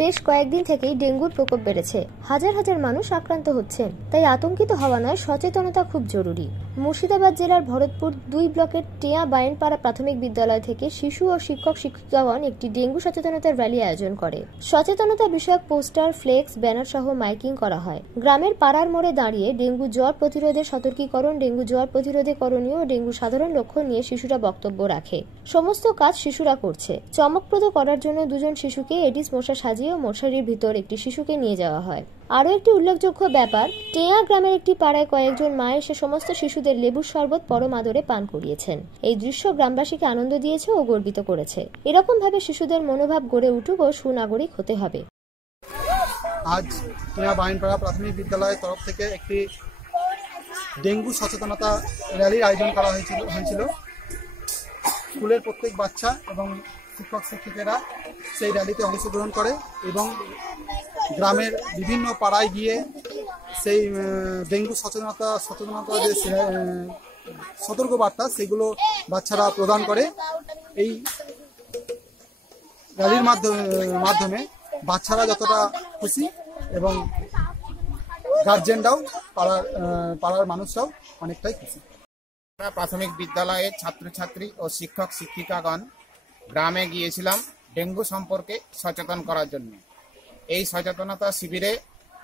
বেশ কয়েকদিন থেকেই ডেঙ্গুর প্রকোপ বেড়েছে। হাজার হাজার মানুষ আক্রান্ত হচ্ছেন। তাই আতঙ্কিত হওয়া নয়, সচেতনতা খুব জরুরি। মুর্শিদাবাদ জেলার ভরতপুর 2 ব্লকের টেয়া বাইনপাড়া প্রাথমিক বিদ্যালয় থেকে শিশু ও শিক্ষক শিক্ষিকাগণ একটি ডেঙ্গু সচেতনতার র্যালি আয়োজন করে। সচেতনতা বিষয়ক পোস্টার, ফ্লেক্স, ব্যানার সহ মাইকিং করা হয়। গ্রামের পাড়ার মোড়ে দাঁড়িয়ে ডেঙ্গু জ্বর প্রতিরোধে সতর্কীকরণ, ডেঙ্গু জ্বর প্রতিরোধে করণীয় ও ডেঙ্গু সাধারণ লক্ষ্য নিয়ে শিশুরা বক্তব্য রাখে। সমস্ত কাজ শিশুরা করছে। চমকপ্রদ করার জন্য 2জন শিশুকে এডিস মশা সাজিয়ে মশারির ভিতর একটি শিশুকে নিয়ে যাওয়া হয়। আরও একটি উল্লেখযোগ্য ব্যাপার, টেয়া গ্রামের একটি পাড়ায় কয়েকজন মা এসে সমস্ত শিশুদের লেবুর শরবত পরম আদরে পান করিয়েছেন। এই দৃশ্য গ্রামবাসীকে আনন্দ দিয়েছে ও গর্বিত করেছে। এরকম ভাবে শিশুদের মনোভাব গড়ে উঠুক ও সুনাগরিক হতে হবে। আজ টেয়া বাইনপাড়া প্রাথমিক বিদ্যালয়ের তরফ থেকে একটি ডেঙ্গু সচেতনতা র্যালির আয়োজন করা হয়েছিল। স্কুলের প্রত্যেক বাচ্চা এবং শিক্ষক শিক্ষিকারা সেই র্যালিতে অংশগ্রহণ করে এবং গ্রামের বিভিন্ন পাড়ায় গিয়ে সেই ডেঙ্গু সচেতনতা যে সতর্কবার্তা সেগুলো বাচ্চারা প্রদান করে। এই র্যালির মাধ্যমে বাচ্চারা যতটা খুশি এবং গার্জেনরাও পাড়ার মানুষরাও অনেকটাই খুশি। প্রাথমিক বিদ্যালয়ের ছাত্রছাত্রী ও শিক্ষক শিক্ষিকাগণ গ্রামে গিয়েছিলাম ডেঙ্গু সম্পর্কে সচেতন করার জন্য। এই সচেতনতা শিবিরে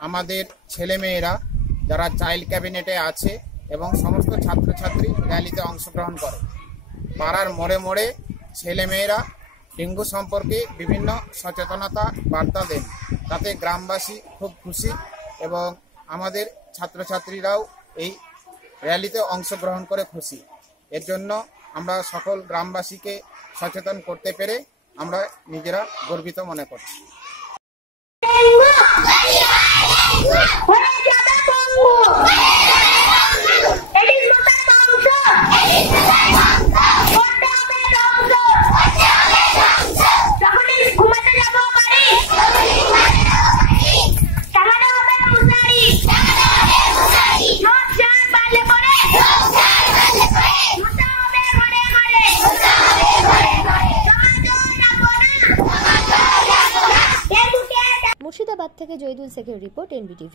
আমাদের ছেলেমেয়েরা যারা চাইল্ড ক্যাবিনেটে আছে এবং সমস্ত ছাত্রছাত্রী র্যালিতে অংশগ্রহণ করে। পাড়ার মোড়ে মোড়ে ছেলেমেয়েরা ডেঙ্গু সম্পর্কে বিভিন্ন সচেতনতা বার্তা দেন। তাতে গ্রামবাসী খুব খুশি এবং আমাদের ছাত্রছাত্রীরাও এই র্যালিতে অংশগ্রহণ করে খুশি। এর জন্য আমরা সকল গ্রামবাসীকে সচেতন করতে পেরে আমরা নিজেরা গর্বিত মনে করছি। মুর্শিদাবাদ থেকে জয়দুল শেখের রিপোর্ট, NBTV।